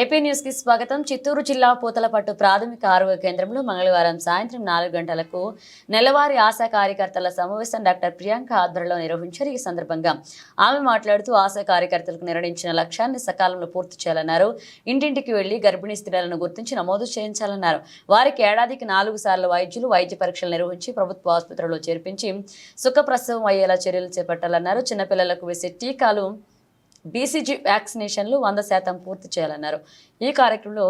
AP న్యూస్కి స్వాగతం. చిత్తూరు జిల్లా పూతలపట్టు ప్రాథమిక ఆరోగ్య కేంద్రంలో మంగళవారం సాయంత్రం నాలుగు గంటలకు నెలవారీ ఆశా కార్యకర్తల సమావేశం డాక్టర్ ప్రియాంక ఆధ్వర్యంలో నిర్వహించారు. ఈ సందర్భంగా ఆమె మాట్లాడుతూ ఆశా కార్యకర్తలకు నిర్ణయించిన లక్ష్యాన్ని సకాలంలో పూర్తి చేయాలన్నారు. ఇంటింటికి వెళ్ళి గర్భిణీ స్త్రీలను గుర్తించి నమోదు చేయించాలన్నారు. వారికి ఏడాదికి నాలుగు సార్లు వైద్యులు వైద్య పరీక్షలు నిర్వహించి ప్రభుత్వ ఆసుపత్రిలో చేర్పించి సుఖప్రసవం అయ్యేలా చర్యలు చేపట్టాలన్నారు. చిన్నపిల్లలకు వేసే టీకాలు బీసీజీ వ్యాక్సినేషన్లు వంద శాతం పూర్తి చేయాలన్నారు. ఈ కార్యక్రమంలో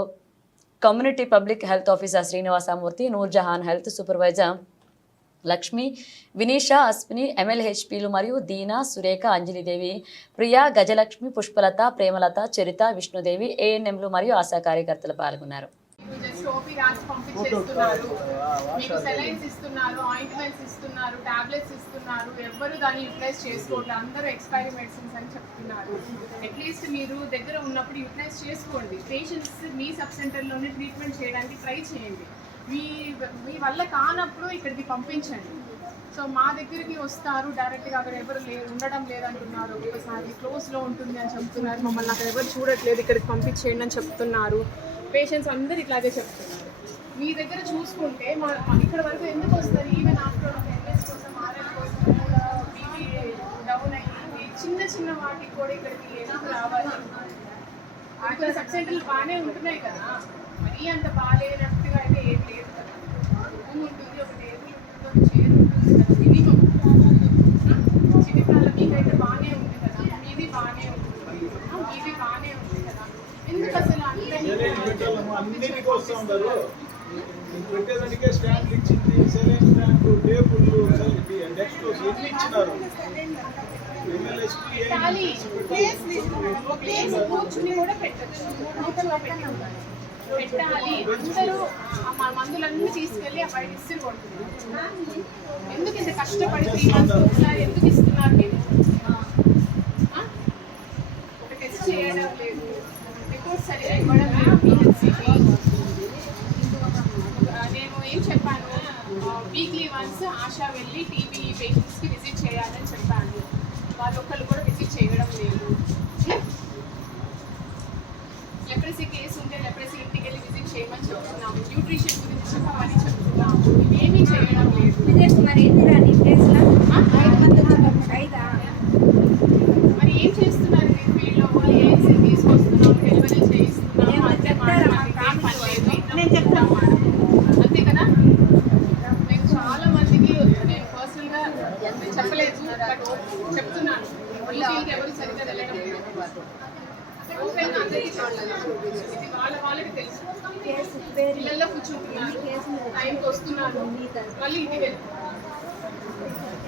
community public health officer Srinivasamurthy Noorjahan health supervisor Lakshmi Vinisha Ashwini ఎమ్మెల్యేహెచ్పీలు మరియు దీనా సురేఖ అంజలిదేవి ప్రియా గజలక్ష్మి పుష్పలత ప్రేమలత చరిత విష్ణుదేవి ఏఎన్ఎంలు మరియు ఆశా కార్యకర్తలు పాల్గొన్నారు. మీకు ఇస్తున్నారు. ఇస్తున్నారు టాబ్లెట్స్ ఇస్తున్నారు ఎవ్వరు దాన్ని యూటిలైజ్ చేసుకోవట్లేదు. అందరూ ఎక్స్పైరీ మెడిసిన్స్ అని చెప్తున్నారు. అట్లీస్ట్ మీరు దగ్గర ఉన్నప్పుడు యూటిలైజ్ చేసుకోండి. పేషెంట్స్ మీ సబ్ సెంటర్లోనే ట్రీట్మెంట్ చేయడానికి ట్రై చేయండి. మీ మీ వల్ల కానప్పుడు ఇక్కడికి పంపించండి. సో మా దగ్గరికి వస్తారు డైరెక్ట్గా అక్కడ ఎవరు లే ఉండడం లేదంటున్నారు. ఒకసారి క్లోజ్లో ఉంటుంది అని చెప్తున్నారు. మమ్మల్ని అక్కడ ఎవరు చూడట్లేదు ఇక్కడికి పంపించేయండి అని చెప్తున్నారు. పేషెంట్స్ అందరు ఇట్లాగే చెప్తున్నారు. మీ దగ్గర చూసుకుంటే మా ఇక్కడ వరకు ఎందుకు వస్తారు? ఈవెన్ ఆఫ్టర్ ఎంఎస్ కోసం ఆర్ఎల్ కోసం బీపీ డౌన్ అయ్యి చిన్న చిన్న వాటికి కూడా ఇక్కడికి ఎందుకు రావాలి? ఇక్కడ సబ్ సెంటర్లు బాగానే ఉంటున్నాయి కదా. మరీ అంత బాగాలేనట్టుగా అయితే ఏం లేదు కదా. రూమ్ ఉంటుంది ఒక టేబుల్ ఉంటుంది ఒక చైర్ ఉంటుంది కదా. మినిమం చిన్నపిల్లల మీకైతే బాగానే ఉంది కదా. మీది బాగానే ఆ, మీది బాగానే ఉంది కదా. ఎందుకు అసలు అందరినీ పెట్టేదానికే స్టాండ్ ఇచ్చింది. సెలైన్ స్టాండ్ టేబుల్ ఎన్ని ఇచ్చినారు? పెట్టాలి. అందరూ మా మందులన్నీ తీసుకెళ్ళి ఆ బయట ఇస్త్రీ కొడుతున్నారు. ఎందుకు ఇంత కష్టపడి త్రీ మంత్స్ ఒకసారి ఎందుకు ఇస్తున్నారు మీరు? ఒక టెస్ట్ చేయడం లేదు. రిపోర్ట్ సరిగా ఇవ్వడం లేదు. పిహెచ్సికి నేను ఏం చెప్పాను? వీక్లీ వన్స్ ఆశా వెళ్ళి టీబీ చేయాలని చెప్పాను వాళ్ళు ఒక్కళ్ళు కూడా విజిట్ చేయడం లేదు. లెప్రసీ కేసు ఉంటే లెప్రసీ ఇంటికి వెళ్ళి విజిట్ చేయమని చెప్తున్నాము న్యూట్రిషన్ గురించి చెప్పమని చెప్తున్నాము. ఇవేమీ చేయడం వాళ్ళ వాళ్ళకి తెలుసు మళ్ళీ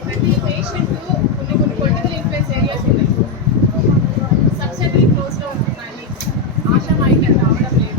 ప్రతి పేషెంట్ కొన్ని కొన్ని పొలిటికల్ ఇన్ఫ్లుయెన్స్ ఏరియాస్ ఉన్నాయి. సబ్సిడీ క్లోజ్లో ఉంటున్నాయి. ఆశా మైండ్ రావడం లేదు.